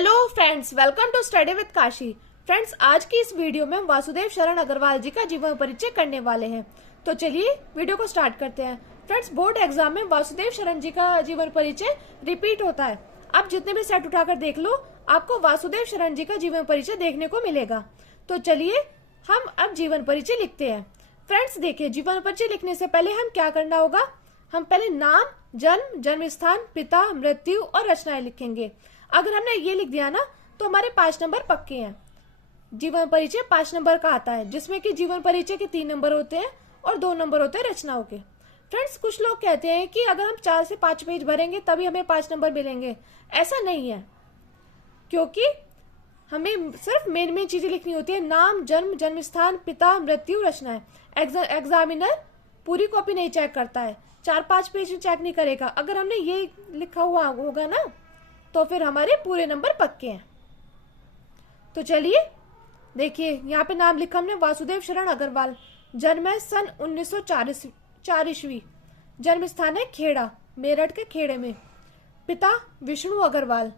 Hello friends, welcome to study with Kashi. Friends, आज की इस वीडियो में हम वासुदेव शरण अग्रवाल जी का जीवन परिचय करने वाले हैं। तो चलिए वीडियो को स्टार्ट करते हैं। फ्रेंड्स, बोर्ड एग्जाम में वासुदेव शरण जी का जीवन परिचय रिपीट होता है। आप जितने भी सेट उठाकर देख लो, आपको वासुदेव शरण जी का जीवन परिचय देखने को मिलेगा। तो चलिए हम अब जीवन परिचय लिखते हैं। फ्रेंड्स देखिए, जीवन परिचय लिखने से पहले हम क्या करना होगा। हम पहले नाम, जन्म, जन्म स्थान, पिता, मृत्यु और रचनाएं लिखेंगे। अगर हमने ये लिख दिया ना तो हमारे 5 नंबर पक्के हैं। जीवन परिचय 5 नंबर का आता है, जिसमें कि जीवन परिचय के 3 नंबर होते हैं और 2 नंबर होते हैं रचनाओं के। फ्रेंड्स, कुछ लोग कहते हैं कि अगर हम 4 से 5 पेज भरेंगे तभी हमें 5 नंबर मिलेंगे। ऐसा नहीं है, क्योंकि हमें सिर्फ मेन चीजें लिखनी होती है। नाम, जन्म, जन्म स्थान, पिता, मृत्यु, रचनाएं। एग्जामिनर पूरी कॉपी नहीं चेक करता है, 4-5 पेज में चेक नहीं करेगा। अगर हमने ये लिखा हुआ होगा ना तो फिर हमारे पूरे नंबर पक्के हैं। तो चलिए देखिए, यहाँ पे नाम लिखा हमने वासुदेव शरण अग्रवाल। जन्म है सन 1904 ईस्वी। जन्म स्थान है खेड़ा, मेरठ के खेड़े में। पिता विष्णु अग्रवाल।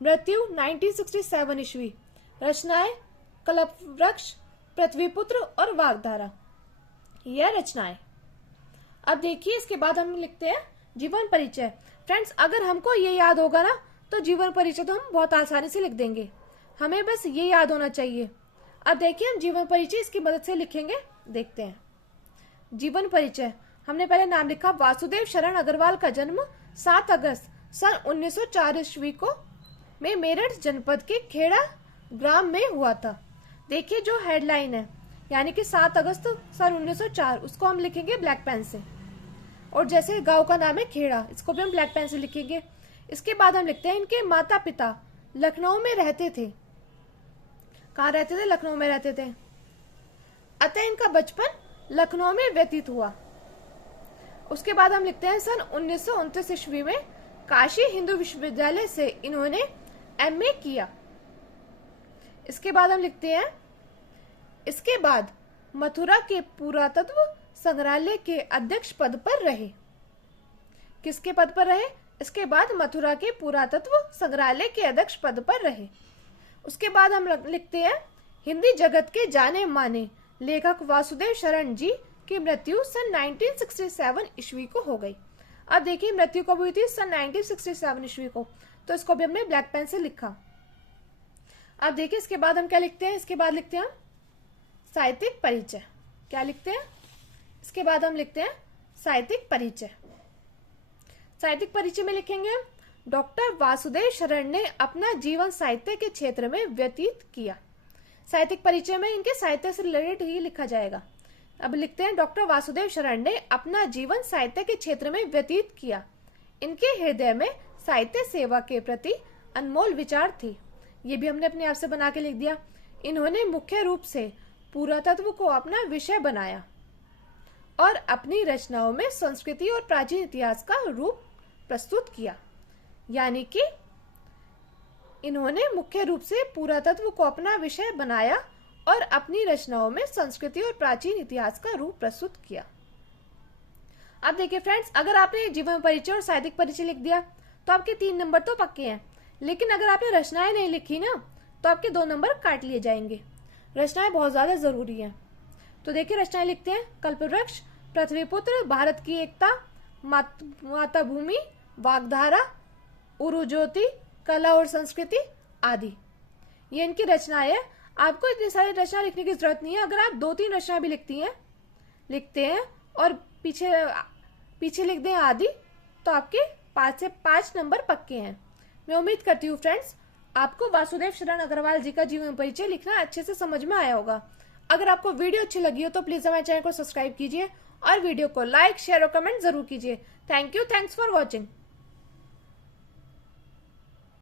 मृत्यु 1967 ईस्वी। रचनाएं कल्पवृक्ष, पृथ्वीपुत्र और वाग्धारा। यह रचनाएं। अब देखिए, इसके बाद हम लिखते हैं जीवन परिचय। फ्रेंड्स, अगर हमको ये याद होगा ना तो जीवन परिचय तो हम बहुत आसानी से लिख देंगे। हमें बस ये याद होना चाहिए। अब देखिए, हम जीवन परिचय इसकी मदद से लिखेंगे। देखते हैं जीवन परिचय। हमने पहले नाम लिखा वासुदेव शरण अग्रवाल का जन्म 7 अगस्त सन 1904 ईस्वी को में मेरठ जनपद के खेड़ा ग्राम में हुआ था। देखिए, जो हेडलाइन है यानी कि 7 अगस्त सन 1904, उसको हम लिखेंगे ब्लैक पेन से। और जैसे गांव का नाम है खेड़ा, इसको भी हम ब्लैक पेन से लिखेंगे। इसके बाद हम लिखते हैं इनके माता पिता लखनऊ में रहते थे। कहाँ रहते थे? लखनऊ में रहते थे। अतः इनका बचपन लखनऊ में व्यतीत हुआ। उसके बाद हम लिखते हैं सन 1929 ईस्वी में काशी हिंदू विश्वविद्यालय से इन्होंने एमए किया। इसके बाद हम लिखते हैं इसके बाद मथुरा के पुरातत्व संग्रहालय के अध्यक्ष पद पर रहे। किसके पद पर रहे? इसके बाद मथुरा के पुरातत्व संग्रहालय के अध्यक्ष पद पर रहे। उसके बाद हम लिखते हैं हिंदी जगत के जाने माने लेखक वासुदेव शरण जी की मृत्यु सन 1967 ईस्वी को हो गई। अब देखिए, मृत्यु कब हुई थी? सन 1967 ईस्वी को। तो इसको भी हमने ब्लैक पेन से लिखा। अब देखिए, इसके बाद हम क्या लिखते हैं? इसके बाद लिखते हैं साहित्यिक परिचय। क्या लिखते हैं? इसके बाद हम लिखते हैं साहित्यिक परिचय। साहित्यिक परिचय में लिखेंगे डॉक्टर वासुदेव शरण ने अपना जीवन साहित्य के क्षेत्र में व्यतीत किया। साहित्यिक परिचय में इनके साहित्य से रिलेटेड ही लिखा जाएगा। अब लिखते हैं डॉक्टर वासुदेव शरण ने अपना जीवन साहित्य के क्षेत्र में व्यतीत किया। इनके हृदय में साहित्य सेवा के प्रति अनमोल विचार थे। ये भी हमने अपने आप से बना के लिख दिया। इन्होंने मुख्य रूप से पुरातत्व को अपना विषय बनाया और अपनी रचनाओं में संस्कृति और प्राचीन इतिहास का रूप प्रस्तुत किया। यानी कि इन्होंने मुख्य रूप से पुरातत्व को अपना विषय बनाया और अपनी रचनाओं में संस्कृति और प्राचीन इतिहास का रूप प्रस्तुत किया। अब देखिए फ्रेंड्स, अगर आपने जीवन परिचय और साहित्यिक परिचय लिख दिया तो आपके 3 नंबर तो पक्के हैं। लेकिन अगर आपने रचनाएं नहीं लिखी ना तो आपके 2 नंबर काट लिए जाएंगे। रचनाएं बहुत ज्यादा जरूरी है। तो देखिए, रचनाएं लिखते हैं कल्पवृक्ष, पृथ्वीपुत्र, भारत की एकता, माता भूमि, वाग्धारा, उरुज्योति, कला और संस्कृति आदि। ये इनकी रचनाएं हैं। आपको इतनी सारी रचना लिखने की जरूरत नहीं है। अगर आप 2-3 रचना भी लिखते हैं और पीछे लिख दें आदि, तो आपके 5 से 5 नंबर पक्के हैं। मैं उम्मीद करती हूँ फ्रेंड्स, आपको वासुदेव शरण अग्रवाल जी का जीवन परिचय लिखना अच्छे से समझ में आया होगा। अगर आपको वीडियो अच्छी लगी हो तो प्लीज हमारे चैनल को सब्सक्राइब कीजिए और वीडियो को लाइक, शेयर और कमेंट जरूर कीजिए। Thank you. Thanks for watching.